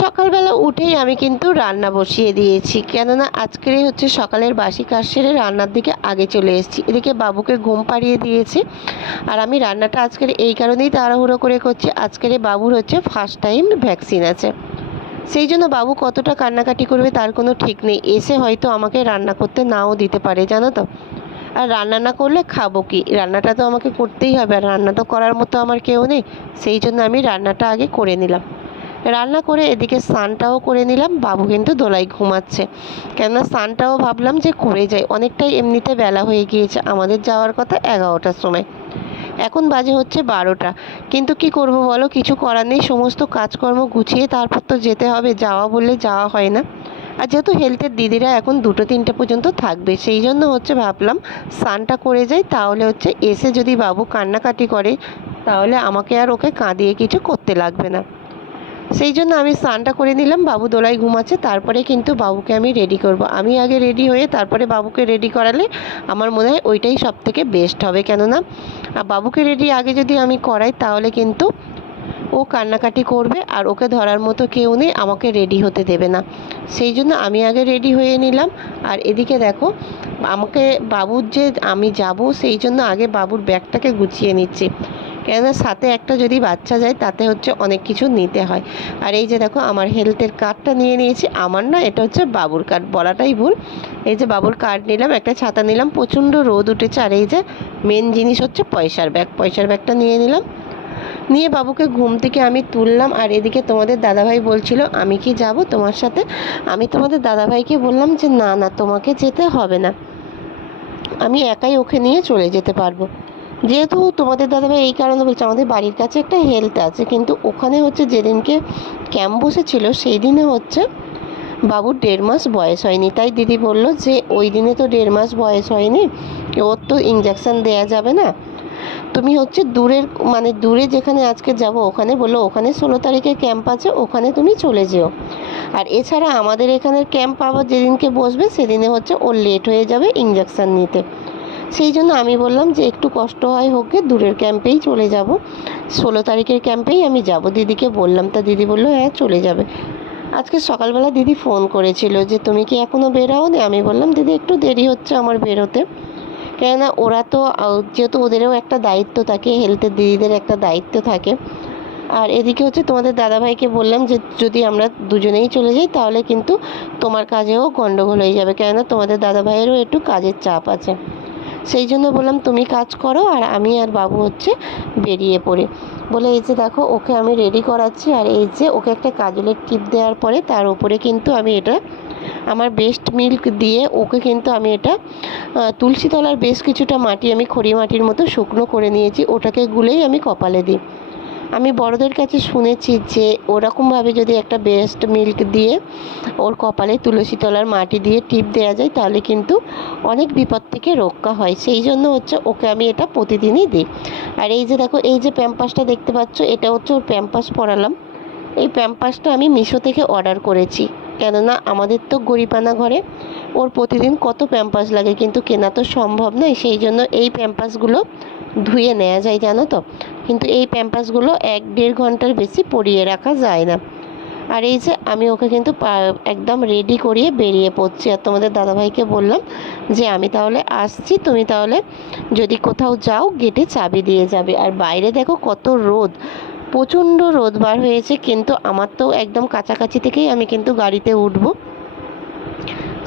সকালবেলা উঠেই আমি কিন্তু রান্না বসিয়ে দিয়েছি, কেননা আজকেরই হচ্ছে সকালের বাসি কাজ সেরে রান্নার দিকে আগে চলে এসেছি। এদিকে বাবুকে ঘুম পাড়িয়ে দিয়েছি। আর আমি রান্নাটা আজকের এই কারণেই তাড়াহুড়ো করে করছি, আজকের বাবুর হচ্ছে ফার্স্ট টাইম ভ্যাকসিন আছে। সেই জন্য বাবু কতটা কান্নাকাটি করবে তার কোনো ঠিক নেই। এসে হয়তো আমাকে রান্না করতে নাও দিতে পারে, জানো তো। আর রান্না না করলে খাবো কি? রান্নাটা তো আমাকে করতেই হবে, আর রান্না তো করার মতো আমার কেউ নেই। সেই জন্য আমি রান্নাটা আগে করে নিলাম। রান্না করে এদিকে স্নানটাও করে নিলাম। বাবু কিন্তু দোলায় ঘুমাচ্ছে, কেননা স্নানটাও ভাবলাম যে করে যাই, অনেকটাই এমনিতে বেলা হয়ে গিয়েছে। আমাদের যাওয়ার কথা 11টার সময়, এখন বাজে হচ্ছে 12টা। কিন্তু কি করব বলো, কিছু করার নেই। সমস্ত কাজকর্ম গুছিয়ে তারপর তো যেতে হবে, যাওয়া বললে যাওয়া হয় না। আর যেহেতু হেলথের দিদিরা এখন 2-3টে পর্যন্ত থাকবে, সেই জন্য হচ্ছে ভাবলাম স্নানটা করে যাই, তাহলে হচ্ছে এসে যদি বাবু কান্নাকাটি করে তাহলে আমাকে আর ওকে কাঁদিয়ে কিছু করতে লাগবে না। সেই জন্য আমি স্নানটা করে নিলাম। বাবু দোলায় ঘুমাচ্ছে, তারপরে কিন্তু বাবুকে আমি রেডি করব। আমি আগে রেডি হয়ে তারপরে বাবুকে রেডি করালে আমার মনে হয় ওইটাই সব থেকে বেস্ট হবে। কেননা বাবুকে রেডি আগে যদি আমি করাই তাহলে কিন্তু ও কান্নাকাটি করবে, আর ওকে ধরার মতো কেউ নেই, আমাকে রেডি হতে দেবে না। সেই জন্য আমি আগে রেডি হয়ে নিলাম। আর এদিকে দেখো, আমাকে বাবুর যে আমি যাব সেই জন্য আগে বাবুর ব্যাগটাকে গুছিয়ে নিচ্ছি, কেননা সাথে একটা যদি বাচ্চা যায় তাতে হচ্ছে অনেক কিছু নিতে হয়। আর এই যে দেখো, আমার হেলথের কার্ডটা নিয়ে নিয়েছি। আমার না, এটা হচ্ছে বাবুর কার্ড বলাটাই ভুল। এই যে বাবুর কার্ড নিলাম, একটা ছাতা নিলাম, প্রচণ্ড রোদ উঠেছে। আর এই যে মেন জিনিস হচ্ছে পয়সার ব্যাগটা নিয়ে নিলাম। নিয়ে বাবুকে ঘুম থেকে আমি তুললাম। আর এদিকে তোমাদের দাদাভাই বলছিল আমি কি যাব তোমার সাথে। আমি তোমাদের দাদাভাইকে বললাম যে না না, তোমাকে যেতে হবে না, আমি একাই ওকে নিয়ে চলে যেতে পারবো। যেহেতু তোমাদের দাদাভাই এই কারণে বলছে, আমাদের বাড়ির কাছে একটা হেলথ আছে, কিন্তু ওখানে হচ্ছে যেদিনকে ক্যাম্প বসেছিল সেই দিনে হচ্ছে বাবুর 1.5 মাস বয়স হয়নি। তাই দিদি বলল যে ওই দিনে তো 1.5 মাস বয়স হয়নি, ওর তো ইঞ্জেকশন দেওয়া যাবে না। তুমি হচ্ছে দূরে যেখানে আজকে যাব ওখানে বললো, ওখানে 16 তারিখে ক্যাম্প আছে, ওখানে তুমি চলে যেও। আর এছাড়া আমাদের এখানের ক্যাম্প আবার যেদিনকে বসবে সেদিনে হচ্ছে ওর লেট হয়ে যাবে ইঞ্জেকশন নিতে। সেই জন্য আমি বললাম যে একটু কষ্ট হয় হোক, দূরের ক্যাম্পেই চলে যাব, 16 তারিখের ক্যাম্পেই আমি যাব। দিদিকে বললাম, তা দিদি বললো হ্যাঁ চলে যাবে। আজকে সকালবেলা দিদি ফোন করেছিল যে তুমি কি এখনও বেরোওনি। আমি বললাম দিদি একটু দেরি হচ্ছে আমার বেরোতে, কেননা ওরা তো যেহেতু ওদেরও একটা দায়িত্ব থাকে, হেলথের দিদিদের একটা দায়িত্ব থাকে। আর এদিকে হচ্ছে তোমাদের দাদাভাইকে বললাম যে যদি আমরা দুজনেই চলে যাই তাহলে কিন্তু তোমার কাজেও গন্ডগোল হয়ে যাবে, কেননা তোমাদের দাদাভাইয়েরও একটু কাজের চাপ আছে। সেই জন্য বললাম তুমি কাজ করো আর আমি আর বাবু হচ্ছে বেরিয়ে পড়ি। বলে এই যে দেখো, ওকে আমি রেডি করাচ্ছি। আর এই যে ওকে একটা কাজলের টিপ দেওয়ার পরে তার উপরে কিন্তু আমি এটা আমার বেস্ট মিল্ক দিয়ে ওকে কিন্তু আমি এটা তুলসী তলার বেশ কিছুটা মাটি আমি খড়ি মাটির মতো শুকনো করে নিয়েছি, ওটাকে গুলেই আমি কপালে দিই। আমি বড়দের কাছে শুনেছি যে ওরকমভাবে যদি একটা বেস্ট মিল্ক দিয়ে ওর কপালে তুলসী তলার মাটি দিয়ে টিপ দেওয়া যায় তাহলে কিন্তু অনেক বিপদ থেকে রক্ষা হয়। সেই জন্য হচ্ছে ওকে আমি এটা প্রতিদিনই দিই। আর এই যে দেখো, এই যে প্যাম্পাসটা দেখতে পাচ্ছ, এটা হচ্ছে ওর প্যাম্পাস পরালাম। এই প্যাম্পাসটা আমি মিশো থেকে অর্ডার করেছি, কেননা আমাদের তো গরিবানা ঘরে ওর প্রতিদিন কত প্যাম্পাস লাগে, কিন্তু কেনা তো সম্ভব নয়। সেই জন্য এই প্যাম্পাসগুলো ধুয়ে নেওয়া যায়, জানো তো। কিন্তু এই প্যাম্পাসগুলো 1-1.5 ঘন্টার বেশি পরিয়ে রাখা যায় না। আর এই যে আমি ওকে কিন্তু একদম রেডি করিয়ে বেরিয়ে পড়ছি। আর তোমাদের দাদাভাইকে বললাম যে আমি তাহলে আসছি, তুমি তাহলে যদি কোথাও যাও গেটে চাবি দিয়ে যাবে। আর বাইরে দেখো কত রোদ, প্রচণ্ড রোদ বার হয়েছে, কিন্তু আমার তো একদম কাছাকাছি থেকেই আমি কিন্তু গাড়িতে উঠবো,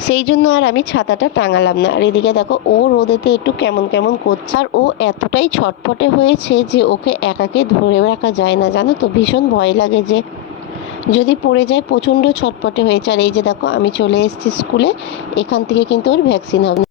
সেই জন্য আর আমি ছাতাটা টাঙালাম না। আর এদিকে দেখো, ও রোদেতে একটু কেমন কেমন করছে। আর ও এতটাই ছটফটে হয়েছে যে ওকে একাকে ধরে রাখা যায় না, জানো তো। ভীষণ ভয় লাগে যে যদি পড়ে যায়, প্রচণ্ড ছটফটে হয়েছে। আর এই যে দেখো, আমি চলে এসেছি স্কুলে, এখান থেকে কিন্তু ওর ভ্যাকসিন হবে।